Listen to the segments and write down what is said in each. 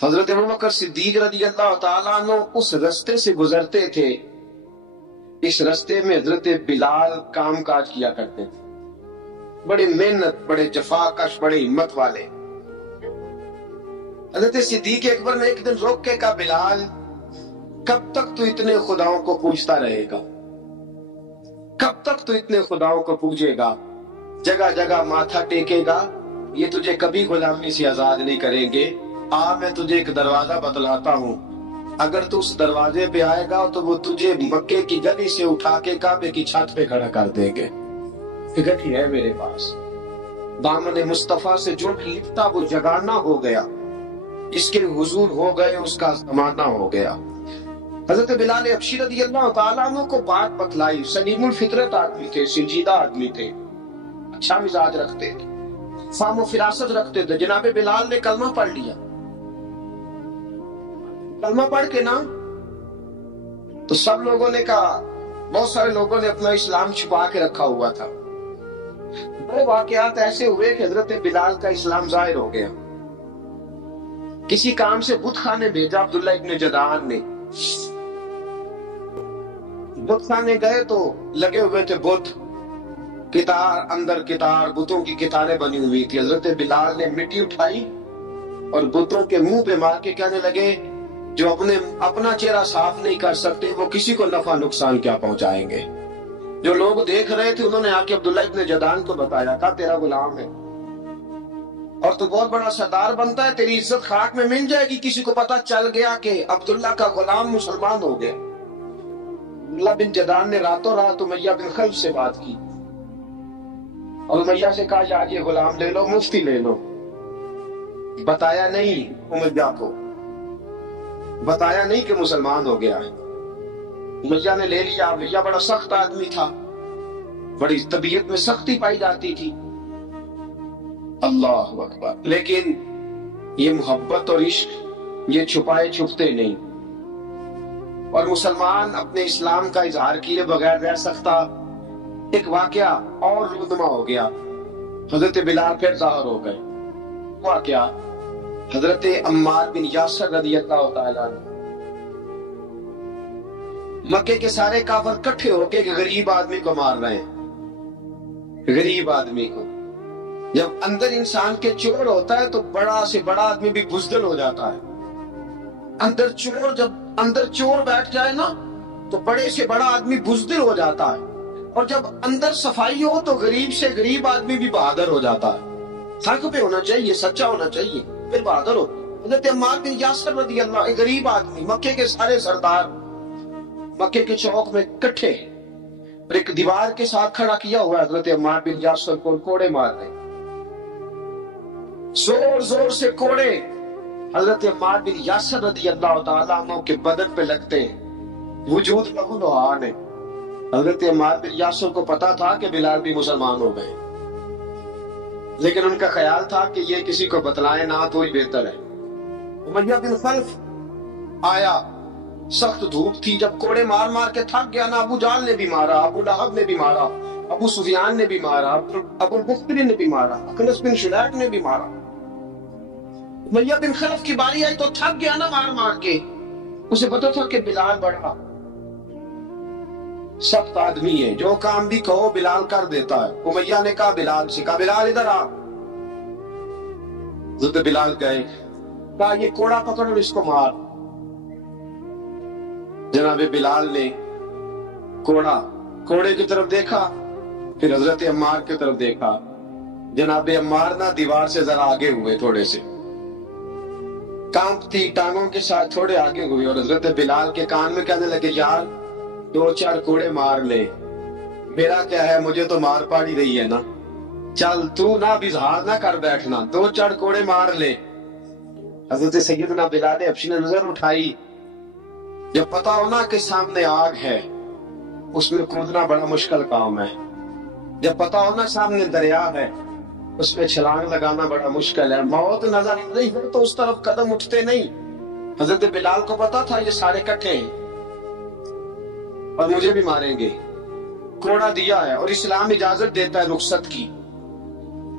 حضرت ابوبکر صدیق رضی اللہ تعالیٰ عنہ اس رستے سے گزرتے تھے، اس رستے میں حضرت بلال کام کاج کیا کرتے تھے، بڑے محنت، بڑے جفاکش، بڑے ہمت والے۔ حضرت صدیق اکبر نے ایک دن روک کے کہا، بلال کب تک تو اتنے خداؤں کو پوجتا رہے گا؟ کب تک تو اتنے خداؤں کو پوجے گا، جگہ جگہ ماتھا ٹیکے گا؟ یہ تجھے کبھی غلامی سے آزاد نہیں کریں گے۔ میں تجھے ایک دروازہ بتلاتا ہوں، اگر تو اس دروازے پہ آئے گا تو وہ تجھے مکے کی گلی سے اٹھا کے کعبے کی چھت پہ کھڑا کر دیں گے۔ گٹھی ہے میرے پاس، دامن مصطفیٰ سے جو لپٹا وہ جگانا ہو گیا، اس کے حضور ہو گئے، اس کا زمانہ ہو گیا۔ حضرت بلال حبشی رضی اللہ تعالیٰ عنہ کو بات بتلائی، سلیم الفطرت آدمی تھے، سنجیدہ آدمی تھے، اچھا مزاج رکھتے تھے، فہم و فراست رکھتے تھے۔ جناب بلال نے کلمہ پڑھ لیا، کلمہ پڑھ کے نا تو سب لوگوں نے کہا، بہت سارے لوگوں نے اپنا اسلام چھپا کے رکھا ہوا تھا۔ بڑے واقعات ایسے ہوئے کہ حضرت بلال کا اسلام ظاہر ہو گیا۔ کسی کام سے بت خانے بھیجا عبداللہ ابن جدعان نے، بت خانے گئے تو لگے ہوئے تھے بت، کتار اندر کتار، بتوں کی کتاریں بنی ہوئی تھی۔ حضرت بلال نے مٹی اٹھائی اور بتوں کے منہ پہ مار کے کہنے لگے، جو اپنا چہرہ صاف نہیں کر سکتے وہ کسی کو نفع نقصان کیا پہنچائیں گے۔ جو لوگ دیکھ رہے تھے انہوں نے آ کے عبداللہ ابن جدعان کو بتایا، کہا تیرا غلام ہے اور تو بہت بڑا سردار بنتا ہے، تیری عزت خاک میں مل جائے گی کسی کو پتا چل گیا کہ عبداللہ کا غلام مسلمان ہو گیا۔ عبداللہ بن جدعان نے راتوں رات امیہ بن خلف سے بات کی اور امیہ سے کہا، یار یہ غلام لے لو، مفتی لے لو۔ بتایا نہیں امیہ کو، بتایا نہیں کہ مسلمان ہو گیا ہے۔ امیہ نے لے لیا۔ امیہ بڑا سخت آدمی تھا، بڑی طبیعت میں سختی پائی جاتی تھی، اللہ اکبر، لیکن یہ محبت اور عشق یہ چھپائے چھپتے نہیں، اور مسلمان اپنے اسلام کا اظہار کیے بغیر رہ سکتا۔ ایک واقعہ اور رونما ہو گیا، حضرت بلال پھر ظاہر ہو گئے۔ واقعہ حضرت عمار بن یاسر رضی اللہ تعالیٰ عنہ، مکے کے سارے کافر کٹھے ہو کے ایک غریب آدمی کو مار رہے ہیں۔ غریب آدمی کو، جب اندر انسان کے چور ہوتا ہے تو بڑا سے بڑا آدمی بھی بزدل ہو جاتا ہے۔ جب اندر چور بیٹھ جائے نا تو بڑے سے بڑا آدمی بزدل ہو جاتا ہے، اور جب اندر صفائی ہو تو غریب سے غریب آدمی بھی بہادر ہو جاتا ہے۔ حق پہ ہونا چاہیے، سچا ہونا چاہیے، پھر بہادر ہو۔ حضرت عمار بن یاسر رضی اللہ، ایک غریب آدمی، مکے کے سارے سردار مکے کے چوک میں کٹھے، اور ایک دیوار کے ساتھ کھڑا کیا ہوا حضرت عمار بن یاسر کو کوڑے مار رہے، زور زور سے کوڑے حضرت عمار بن یاسر رضی اللہ تعالیٰ عنہ کے بدن پہ لگتے ہیں، وجود لہو لہان ہے۔ حضرت عمار بن یاسر کو پتا تھا کہ بلال بھی مسلمان ہو گئے، لیکن ان کا خیال تھا کہ یہ کسی کو بتلائے نہ تو ہی بہتر ہے۔ امیہ بن خلف آیا، سخت دھوپ تھی، جب کوڑے مار مار کے تھک گیا نا، ابو جہل نے بھی مارا، ابو لہب نے بھی مارا، ابو سفیان نے بھی مارا، ابو البختری نے بھی مارا، اخنس بن شلیق نے بھی مارا۔ امیہ بن خلف کی باری آئی تو تھک گیا نا مار مار کے، اسے پتا تھا کہ بلال بڑا سخت آدمی ہے، جو کام بھی کہو بلال کر دیتا ہے۔ امیہ نے کہا بلال سے، کہا بلال ادھر آ۔ حضرت بلال گئے، کہا یہ کوڑا پکڑ اور اس کو مار۔ جناب بلال نے کوڑے کی طرف دیکھا، پھر حضرت عمار کی طرف دیکھا۔ جناب عمار نہ دیوار سے ذرا آگے ہوئے، تھوڑے سے کانپتی ٹانگوں کے ساتھ تھوڑے آگے ہوئے، اور حضرت بلال کے کان میں کہنے لگے، یار 2-4 کوڑے مار لے، میرا کیا ہے، مجھے تو مار پاڑی رہی ہے نا، چل تو نہ بزہار نہ کر بیٹھنا، 2-4 کوڑے مار لے۔ حضرت سیدنا بلال حبشی نے نظر اٹھائی، جب پتا ہونا کہ سامنے آگ ہے اس میں کودنا بڑا مشکل کام ہے، جب پتا ہونا سامنے دریا ہے اس میں چھلانگ لگانا بڑا مشکل ہے، موت نظر نہیں ہو تو اس طرف قدم اٹھتے نہیں۔ حضرت بلال کو پتا تھا یہ سارے کٹھے ہیں اور مجھے بھی ماریں گے، کوڑا دیا ہے اور اسلام اجازت دیتا ہے رخصت کی،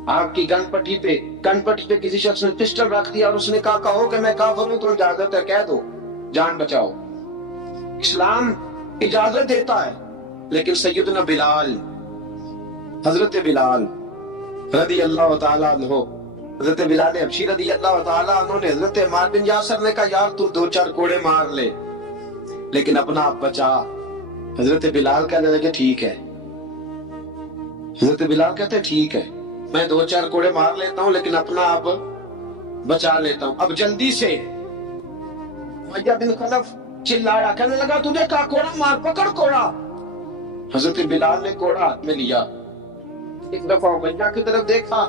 آپ کی گن پٹی پہ کسی شخص نے پسٹل رکھ دیا اور اس نے کہا کہو کہ میں کافر ہوں تو اجازت ہے کہہ دو جان بچاؤ. اسلام اجازت دیتا ہے. لیکن سیدنا بلال، حضرت بلال رضی اللہ تعالیٰ عنہ، حضرت بلال حبشی رضی اللہ تعالیٰ عنہ نے حضرت عمار بن یاسر نے کہا یار تو 2-4 کوڑے مار لے لیکن اپنا آپ بچا. حضرت بلال کہنے لگے ٹھیک ہے. حضرت بلال کہتے ٹھیک ہے میں 2-4 کوڑے مار لیتا ہوں لیکن اپنا آپ بچا لیتا ہوں. اب جلدی سے امیہ بن خلف چلایا، کہنے لگا تجھے کہا کوڑا مار، پکڑ کوڑا. حضرت بلال نے کوڑا ہاتھ میں لیا، ایک دفعہ امیہ کی طرف دیکھا،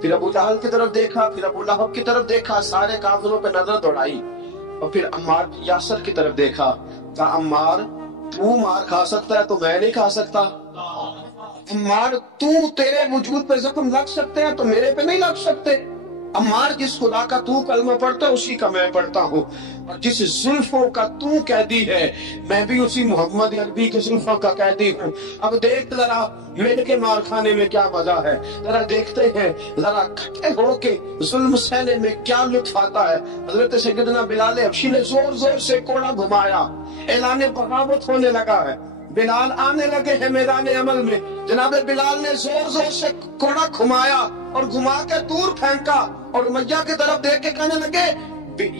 پھر ابو جہل کی طرف دیکھا، پھر ابو لہب کی طرف دیکھا، سارے کافروں پہ نظر دوڑائی اور پھر عمار بن یاسر کی طرف دیکھا. کہا عمار تو مار کھا سکتا ہے تو میں نہیں کھا سکتا. عمار تیرے وجود پہ زخم لگ سکتے ہیں تو میرے پہ نہیں لگ سکتے. عمار جس خدا کا تو کلمہ پڑھتا ہے اسی کا میں پڑھتا ہوں، اور جس زلفوں کا تو قیدی ہے میں بھی اسی محمد عربی کے زلفوں کا قیدی ہوں. اب دیکھ ذرا مل کے مار کھانے میں کیا مزہ ہے، ذرا دیکھتے ہیں ذرا کھٹے ہو کے ظلم سہنے میں کیا لطف آتا ہے. حضرت سیدنا بلال حبشی نے زور زور سے کوڑا گھمایا، اعلان بغاوت ہونے لگا ہے. بلال آنے لگے ہیں میدان عمل میں. جناب بلال نے زور زور سے کوڑا گھمایا اور گھما کے دور پھینکا اور امیہ کی طرف دیکھ کے کہنے لگے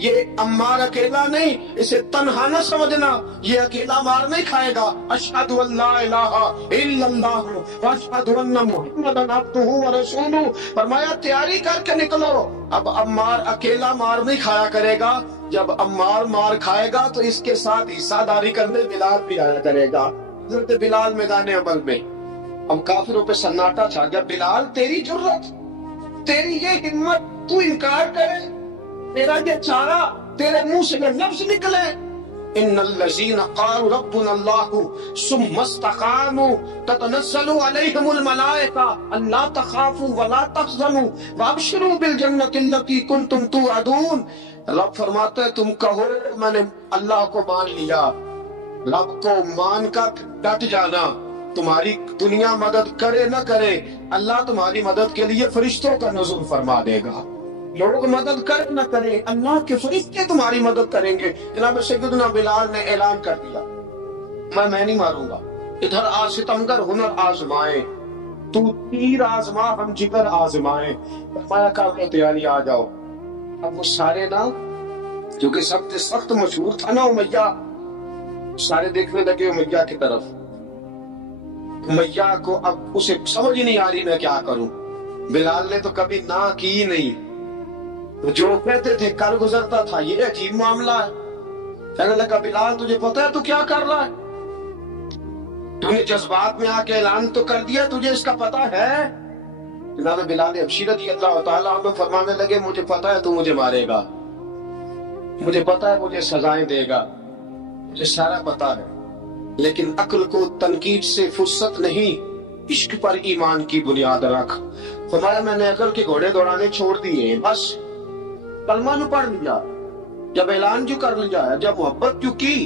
یہ عمار اکیلا نہیں، اسے تنہا نہ سمجھنا، یہ اکیلا مار نہیں کھائے گا. اشہد ان لا الہ الا اللہ واشہد ان محمد عبدہ ورسولہ. فرمایا تیاری کر کے نکلو، اب عمار اکیلا مار نہیں کھایا کرے گا، جب عمار مار کھائے گا تو اس کے ساتھ حصہ داری کرنے بلال بھی آیا کرے گا. حضرت بلال میدان عمل میں. اب کافروں پہ سناٹا چھا گیا. بلال تیری جرت، تیری یہ ہمت، تو انکار کرے، تیرا یہ چارہ، تیرے منہ سے لفظ نکلے ان الذین قالوا ربنا اللہ ثم استقاموا تتنزل علیہم الملائکہ الا تخافوا ولا تحزنوا وابشروا بالجنۃ التي کنتم توعدون. رب فرماتا ہے تم کہو میں نے اللہ کو مان لیا، رب کو مان کر ڈٹ جانا، تمہاری دنیا مدد کرے نہ کرے اللہ تمہاری مدد کے لیے فرشتوں کا نزول فرما دے گا. لوگ مدد کرے نہ کرے اللہ کے فرشتے تمہاری مدد کریں گے. جناب سیدنا بلال نے اعلان کر دیا میں نہیں ماروں گا. ادھر ستمگر ہنر آزمائے، تو تیر آزما ہم جگر آزمائے. فرمایا کافی تیاری آ جاؤ. اب وہ سارے نا جو کہ سب سے سخت مشہور تھا نا امیہ، سارے دیکھنے لگے امیہ کی طرف. امیہ کو اب اسے سمجھ نہیں آ رہی میں کیا کروں. بلال نے تو کبھی نہ کی نہیں، جو کہتے تھے کل گزرتا تھا. یہ عجیب معاملہ ہے. کہنے لگا بلال تجھے پتہ ہے تو کیا کر رہا ہے؟ تو نے جذبات میں آ کے اعلان تو کر دیا، تجھے اس کا پتہ ہے؟ جناب بلال حبشی رضی اللہ تعالیٰ عنہ فرمانے لگے مجھے پتہ ہے تو مجھے مارے گا، مجھے پتہ ہے مجھے سزائیں دے گا، مجھے سارا پتہ ہے، لیکن عقل کو تنقید سے فرصت نہیں، عشق پر ایمان کی بنیاد رکھ. فرمایا میں نے عقل کے گھوڑے دوڑانے چھوڑ دیے، بس کلمہ جو پڑھ لیا، جب اعلان جو کر لیا ہے، جب محبت جو کی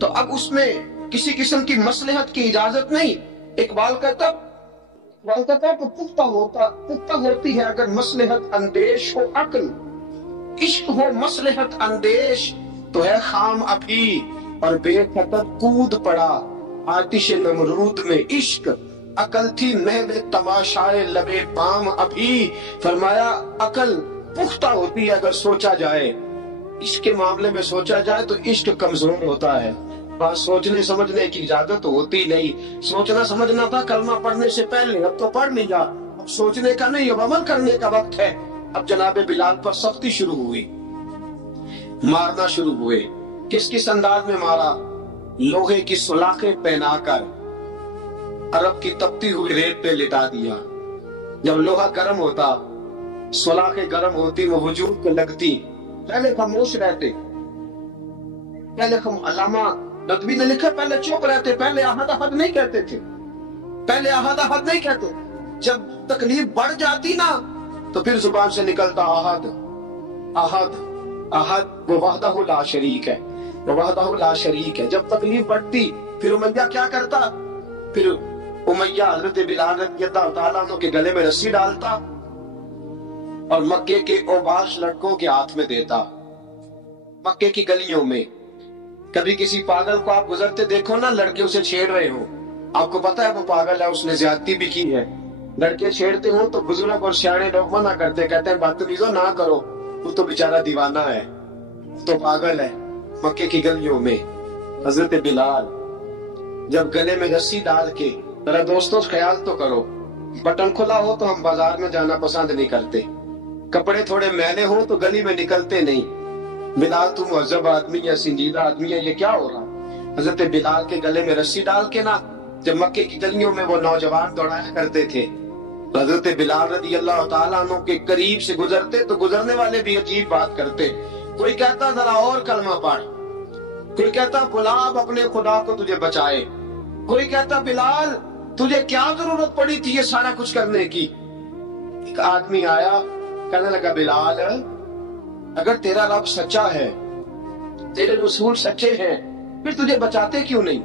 تو اب اس میں کسی قسم کی مصلحت کی اجازت نہیں. اقبال کہتا ہے تو پختہ ہوتی ہے اگر مصلحت اندیش ہو عقل، عشق ہو مصلحت اندیش تو ہے خام ابھی، اور بے خطر کود پڑا آتش نمرود میں عشق، عقل تھی محو تماشائے لبے بام ابھی. فرمایا عقل پختہ ہوتی ہے اگر سوچا جائے، عشق کے معاملے میں سوچا جائے تو عشق کمزور ہوتا ہے. بات سوچنے سمجھنے کی اجازت ہوتی نہیں. سوچنا سمجھنا تھا کلمہ پڑھنے سے پہلے، اب تو پڑھ لیا، اب سوچنے کا نہیں، اب عمل کرنے کا وقت ہے. اب جناب بلال پر سختی شروع ہوئی، مارنا شروع ہوئے. کس انداز میں مارا؟ لوہے کی سلاخیں پہنا کر عرب کی تپتی ہوئی ریت پہ لٹا دیا. جب لوہا گرم ہوتا، سلاخیں گرم ہوتی، وہ وجود کو لگتی. پہلے خاموش رہتے، پہلے علامہ ندوی نے لکھا پہلے چپ رہتے، پہلے احد احد نہیں کہتے تھے، پہلے احد احد نہیں کہتے. جب تکلیف بڑھ جاتی نا تو پھر زبان سے نکلتا احد احد احد، وہ وحدہ لا شریک ہے، وہ وحدہ لا شریک ہے. جب تکلیف بڑھتی پھر امیہ کیا کرتا؟ پھر امیہ حضرت بلال رضی اللہ تعالیٰ عنہ کے گلے میں رسی ڈالتا اور مکے کے اوباش لڑکوں کے ہاتھ میں دیتا. مکے کی گلیوں میں کبھی کسی پاگل کو آپ گزرتے دیکھو نا، لڑکے اسے چھیڑ رہے ہو، آپ کو پتا ہے وہ پاگل ہے، اس نے زیادتی بھی کی ہے، لڑکے چھیڑتے ہوں تو بزرگ اور سیانے لوگ منع کرتے، کہتے ہیں بدتمیزوں نہ کرو، وہ تو بیچارہ دیوانہ ہے، تو پاگل ہے. مکے کی گلیوں میں حضرت بلال جب گلے میں رسی ڈال کے، ذرا دوستوں خیال تو کرو، بٹن کھلا ہو تو ہم بازار میں جانا پسند نہیں کرتے، کپڑے تھوڑے میلے ہوں تو گلی میں نکلتے نہیں. بلال تو مہذب آدمی ہے، سنجیدہ آدمی ہے، یہ کیا ہو رہا؟ حضرت بلال کے گلے میں رسی ڈال کے نا جب مکے کی گلیوں میں وہ نوجوان دوڑایا کرتے تھے، حضرت بلال رضی اللہ تعالیٰ عنہ کے قریب سے گزرتے تو گزرنے والے بھی عجیب بات کرتے. کوئی کہتا ذرا اور کلمہ پڑھ، کوئی کہتا بلا اب اپنے خدا کو تجھے بچائے، کوئی کہتا بلال تجھے کیا ضرورت پڑی تھی یہ سارا کچھ کرنے کی. ایک آدمی آیا کہنے لگا بلال اگر تیرا رب سچا ہے، تیرے رسول سچے ہیں، پھر تجھے بچاتے کیوں نہیں؟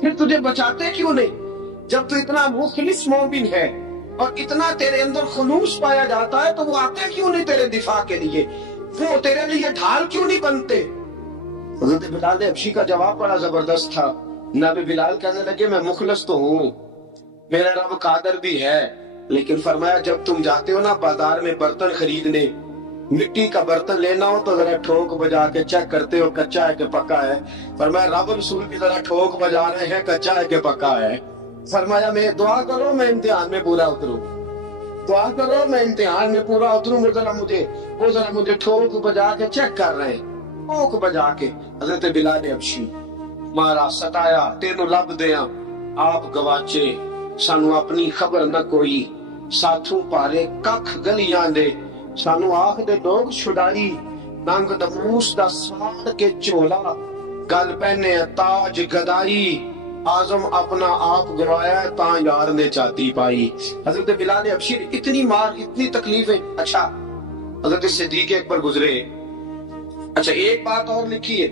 پھر تجھے بچاتے کیوں نہیں؟ جب تو اتنا مخلص مومن ہے اور اتنا تیرے اندر خلوص پایا جاتا ہے تو وہ آتے کیوں نہیں تیرے دفاع کے لیے؟ وہ تیرے لیے ڈھال کیوں نہیں بنتے؟ حضرت بلال حبشی کا جواب بڑا زبردست تھا. نبی بلال کہنے لگے میں مخلص تو ہوں، میرا رب قادر بھی ہے، لیکن فرمایا جب تم جاتے ہو نا بازار میں برتن خریدنے، مٹی کا برتن لینا ہو تو ذرا ٹھوک بجا کے چیک کرتے ہو کچا ہے کہ پکا ہے. فرمایا رب رسول بھی ذرا ٹھوک بجا رہے ہیں کچا ہے کہ پکا ہے. فرمایا میں دعا کرو میں امتحان میں پورا اتروں، دعا کرو میں امتحان میں پورا اتروں، وہ ذرا مجھے ٹھوک بجا کے چیک کر رہے ہیں. ٹھوک بجا کے حضرت بلال حبشی مارا ستایا تینوں لب دیاں آپ گواچے سانو اپنی خبر نہ کوئی، ساتھوں پارے ککھ گلیاں دے سانو آخ دے لوگ چھڑائی، ننگ دموس دا سوار کے چولا گل پہنے تاج گدائی، آزم اپنا آپ گوایا تاں یار نے چاہتی پائی. حضرت بلال حبشی اتنی مار اتنی تکلیفیں. اچھا حضرت صدیق اکبر گزرے. اچھا ایک بات اور لکھی ہے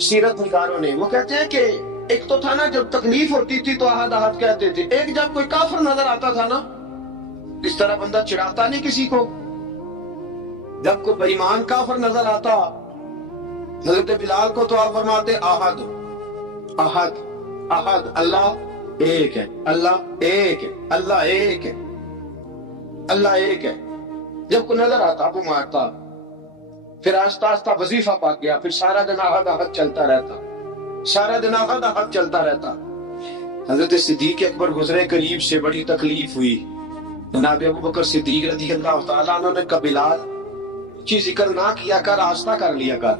سیرت نگاروں نے، وہ کہتے ہیں کہ ایک تو تھا نا جب تکلیف ہوتی تھی تو احد احد کہتے تھے، ایک جب کوئی کافر نظر آتا تھا نا اس طرح بندہ چڑھاتا نہیں کسی کو، جب کوئی بے ایمان کافر نظر آتا حضرت بلال کو تو آپ فرماتے احد احد احد، اللہ ایک ہے، اللہ ایک ہے، اللہ ایک ہے، اللہ ایک ہے. جب کوئی نظر آتا وہ مارتا. پھر آہستہ آہستہ وظیفہ پاک گیا، پھر سارا دن احد احد چلتا رہتا، سارا دن احد احد چلتا رہتا. حضرت صدیق اکبر گزرے قریب سے، بڑی تکلیف ہوئی. جناب ابو بکر صدیق رضی اللہ تعالیٰ عنہ نے کہا بلال اونچی ذکر نہ کیا کر، آہستہ کر لیا کر،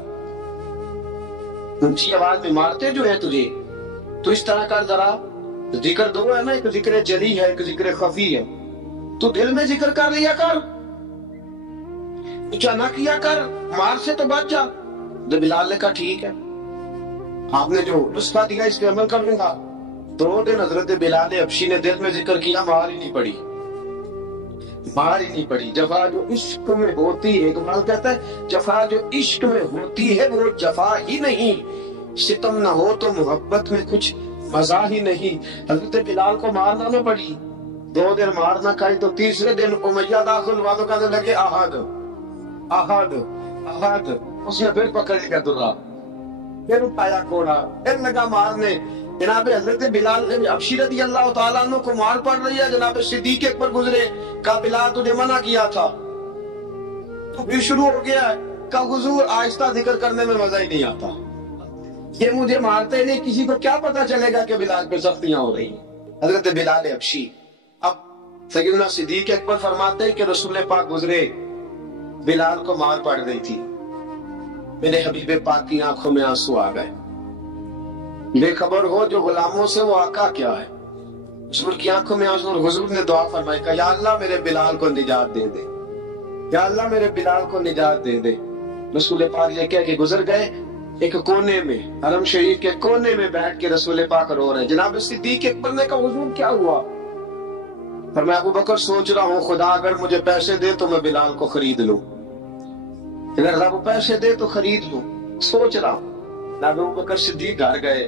اونچی آواز میں مارتے جو ہے تجھے تو اس طرح کر، ذرا ذکر دو ہے نا، ایک ذکر جلی ہے ایک ذکر خفی ہے، تو دل میں ذکر کر لیا کر، اونچا نہ کیا کر، مار سے تو بچ جا. تو بلال نے کہا ٹھیک ہے، آپ نے جو نسخہ دیا اس پہ عمل کر لوں گا. 2 دن حضرت بلال حبشی نے دل میں ذکر کیا، مار ہی نہیں پڑی، مار ہی نہیں پڑی. جفا جو عشق میں ہوتی ہے، اقبال کہتا ہے جفا جو عشق میں ہوتی ہے وہ جفا ہی نہیں، ستم نہ ہو تو محبت میں کچھ مزہ ہی نہیں. حضرت بلال کو مارنا نہ پڑی، 2 دن مارنا کھائی تو تیسرے دن امیہ داخل ہوا تو کہنے لگے احد احد احد. اس نے پھر پکڑ لیا درہ، پھر اٹھایا کوڑا، پھر لگا مارنے. جناب حضرت بلال حبشی رضی اللہ تعالیٰ عنہ کو مار پڑ رہی ہے. جناب صدیق اکبر گزرے، کہا بلال تجھے منع کیا تھا، تو پھر شروع ہو گیا ہے. کہا حضور آہستہ ذکر کرنے میں مزہ ہی نہیں آتا، یہ مجھے مارتے نہیں، کسی کو کیا پتا چلے گا کہ بلال پہ سختیاں ہو رہی ہیں. حضرت بلال حبشی. اب سیدنا صدیق اکبر فرماتے ہیں کہ رسول پاک گزرے، بلال کو مار پڑ رہی تھی، میرے حبیب پاک کی آنکھوں میں آنسو آ گئے. بے خبر ہو جو غلاموں سے وہ آقا کیا ہے. حضور کی آنکھوں میں آنسو، اور حضور نے دعا فرمائی کہ یا اللہ میرے بلال کو نجات دے دے، یا اللہ میرے بلال کو نجات دے دے. رسول پاک یہ کہہ کے گزر گئے. ایک کونے میں حرم شریف کے کونے میں بیٹھ کے رسول پاک رو رہے ہیں. جناب صدیق اکبر نے کہا حضور کیا ہوا؟ فرمایا ابو بکر سوچ رہا ہوں خدا اگر مجھے پیسے دے تو میں بلال کو خرید لوں، اگر رب پیسے دے تو خرید لوں، سوچ رہا ہوں. ابو بکر صدیق گھر گئے،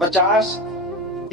50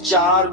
4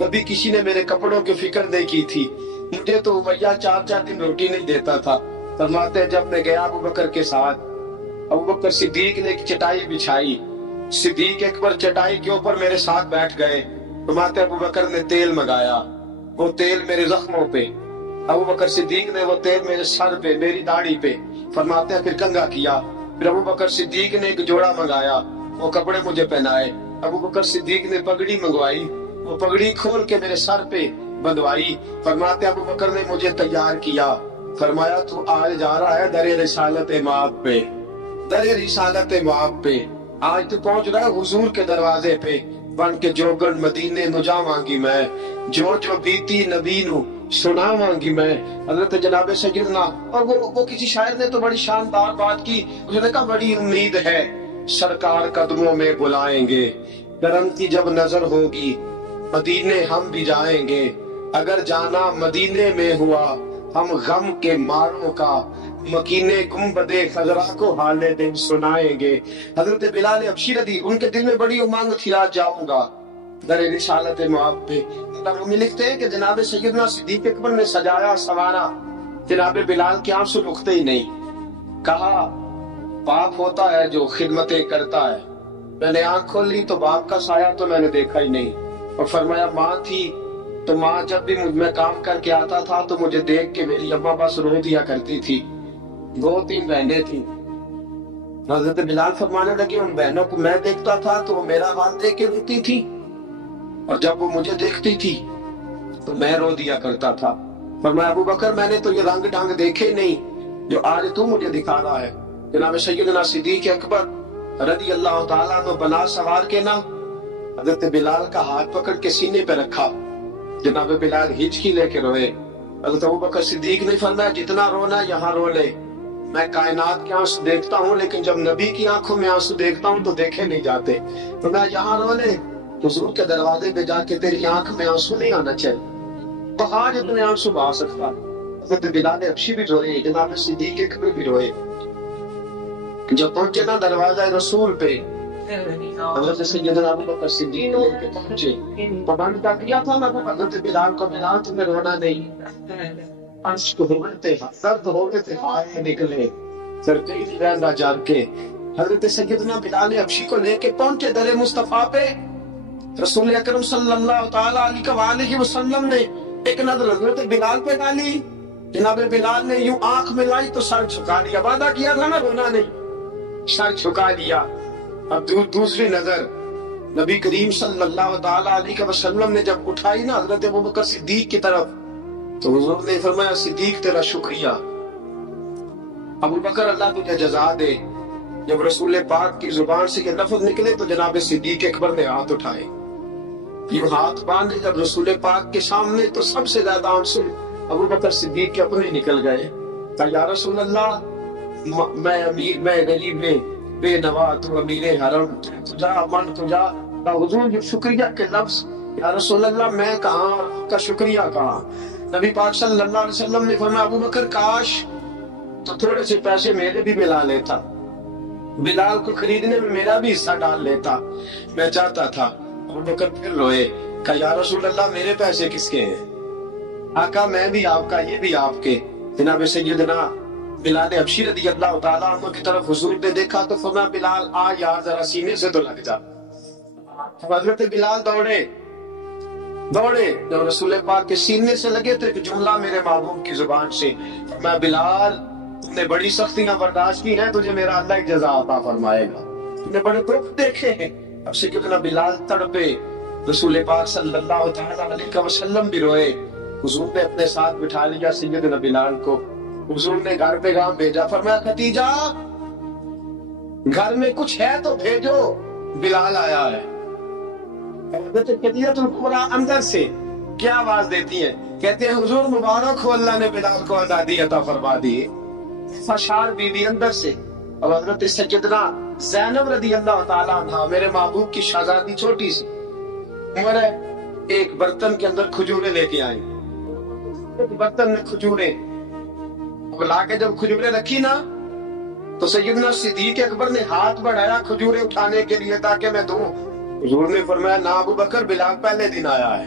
کبھی کسی نے میرے کپڑوں کی فکر نہیں کی تھی، مجھے تو امیہ 4 دن روٹی نہیں دیتا تھا۔ فرماتے ہیں جب میں گیا ابو بکر کے ساتھ، ابو بکر صدیق نے ایک چٹائی بچھائی، صدیق اکبر چٹائی کے اوپر میرے ساتھ بیٹھ گئے۔ فرماتے ابو بکر نے تیل منگایا، وہ تیل میرے زخموں پہ، ابو بکر صدیق نے وہ تیل میرے سر پہ، میری داڑھی پہ، فرماتے ہیں پھر کنگھا کیا۔ پھر ابو بکر صدیق نے ایک جوڑا منگایا، وہ کپڑے مجھے پہنائے۔ ابو بکر صدیق نے پگڑی منگوائی، وہ پگڑی کھول کے میرے سر پہ بندھوائی۔ فرماتے ابو بکر نے مجھے تیار کیا، فرمایا تو آج جا رہا ہے در رسالت مآب پہ، در رسالت مآب پہ، آج تو پہنچ رہا ہے حضور کے دروازے پہ۔ بن کے جوگن مدینے نو جاواں گی میں، جو جو بیتی نبی نو سناواں گی میں۔ حضرت جناب سیدنا، اور وہ کسی شاعر نے تو بڑی شاندار بات کی، اس نے کہا بڑی امید ہے سرکار قدموں میں بلائیں گے، کرم کی جب نظر ہوگی مدینے ہم بھی جائیں گے، اگر جانا مدینے میں ہوا ہم غم کے ماروں کا، مکینے گنبد خضرا کو حال دن سنائیں گے۔ حضرت بلال حبشی رضی، ان کے دل میں بڑی امنگ تھی آج جاؤں گا در رسالت مآب پہ۔ رومی لکھتے ہیں کہ جناب سیدنا صدیق اکبر نے سجایا سوارا، جناب بلال کے آنسو رکتے ہی نہیں۔ کہا باپ ہوتا ہے جو خدمتیں کرتا ہے، میں نے آنکھ کھول لی تو باپ کا سایہ تو میں نے دیکھا ہی نہیں۔ اور فرمایا ماں تھی تو ماں جب بھی میں کام کر کے آتا تھا تو مجھے دیکھ کے میری اماں بس رو دیا کرتی تھی۔ 2-3 بہنیں تھیں۔ حضرت بلال فرمانے لگے ان بہنوں کو میں دیکھتا تھا تو وہ میرا حال دیکھ کے روتی تھی، اور جب وہ مجھے دیکھتی تھی تو میں رو دیا کرتا تھا۔ فرمایا ابو بکر میں نے تو یہ رنگ ڈھنگ دیکھے نہیں جو آج تو مجھے دکھا رہا ہے۔ جناب سیدنا صدیق اکبر رضی اللہ تعالیٰ عنہ بنا سوار کے نہ حضرت بلال کا ہاتھ پکڑ کے سینے پہ رکھا، جناب بلال ہچکی لے کے روئے۔ حضرت ابو بکر صدیق نے فرمایا جتنا رونا یہاں رو لے، میں کائنات کے آنسو دیکھتا ہوں لیکن جب نبی کی آنکھوں میں آنسو دیکھتا ہوں تو دیکھے نہیں جاتے، تو میں یہاں رو لے، حضور کے دروازے پہ جا کے تیری آنکھ میں آنسو نہیں آنا چاہیے، بہا جتنے آنسو بہا سکتا۔ حضرت بلال حبشی بھی روئے، جناب صدیق اکبر بھی روئے۔ جب پہنچے نا دروازہ رسول پہ، حضرت سیدنا ابو بکر صدیق لے کے پہنچے، پابند کا کیا تھا نا حضرت بلال کو، بلال تمہیں رونا نہیں، عشق ہوتے درد ہوتے تھے آئے نکلے سرکیز رہندا جان کے۔ حضرت سیدنا بلال حبشی کو لے کے پہنچے در مصطفیٰ پہ۔ رسول اکرم صلی اللہ تعالیٰ علیہ وسلم نے ایک نظر حضرت بلال پہ ڈالی، جناب بلال نے یوں آنکھ ملائی تو سر جھکا لیا، وعدہ کیا تھا نا رونا نہیں، سر جھکا لیا۔ اب دوسری نظر نبی کریم صلی اللہ تعالیٰ علیہ وسلم نے جب اٹھائی نا حضرت ابو بکر صدیق کی طرف، تو حضور نے فرمایا صدیق تیرا شکریہ، ابو بکر اللہ تجھے جزا دے۔ جب رسول پاک کی زبان سے یہ لفظ نکلے تو جناب صدیق اکبر نے ہاتھ اٹھائے، یہ ہاتھ باندھے جب رسول پاک کے سامنے تو سب سے زیادہ آنسو ابو بکر صدیق کے اپنے نکل گئے۔ کہا یا رسول اللہ میں امیر، میں غریب، میں بے نوا، تو امیر حرم، تجھا من تجھا۔ حضور جب شکریہ کے لفظ، یا رسول اللہ میں کہاں کا شکریہ کہاں۔ نبی پاک صلی اللہ علیہ وسلم نے فرمایا ابو بکر کاش تو تھوڑے سے پیسے میرے بھی ملا لیتا، بلال کو خریدنے میں میرا بھی حصہ ڈال لیتا، میں چاہتا تھا۔ ابو بکر پھر روئے، کہا یا رسول اللہ میرے پیسے کس کے ہیں؟ آقا میں بھی آپ کا، یہ بھی آپ کے۔ جناب سیدنا بلال حبشی رضی اللہ تعالیٰ عنہ کی طرف حضور نے دیکھا تو فرمایا بلال آ یار ذرا سینے سے تو لگ جا۔ حضرت بلال دوڑے، جب رسول پاک کے سینے سے لگے تو ایک جملہ میرے محبوب کی زبان سے، میں بلال تم نے بڑی سختیاں برداشت کی ہیں، تجھے میرا اللہ جزا عطا فرمائے گا، تم نے بڑے دکھ دیکھے ہیں۔ اب سیدنا بلال تڑپے، رسول پاک صلی اللہ تعالیٰ علیہ وسلم بھی روئے۔ حضور نے اپنے ساتھ بٹھا لیا سیدنا بلال کو، حضور نے گھر پیغام بھیجا، فرمایا خدیجہ گھر میں کچھ ہے تو بھیجو، بلال آیا ہے۔ حضرت خدیجہ الکبریٰ اندر سے کیا آواز دیتی ہیں، کہتے ہیں حضور مبارک ہو، اللہ نے بلال کو آزادی عطا فرما دی۔ فشار بی بی اندر سے، اور حضرت سیدنا زینب رضی اللہ تعالیٰ عنہ میرے محبوب کی شہزادی چھوٹی سی عمر ہے، ایک برتن کے اندر کھجوریں لے کے آئی، ایک برتن میں کھجوریں لا کے جب کھجوریں رکھی نا تو سیدنا صدیق اکبر نے ہاتھ بڑھایا کھجوریں اٹھانے کے لیے تاکہ میں دوں۔ حضور نے فرمایا نہ ابو بکر، بلال پہلے دن آیا ہے،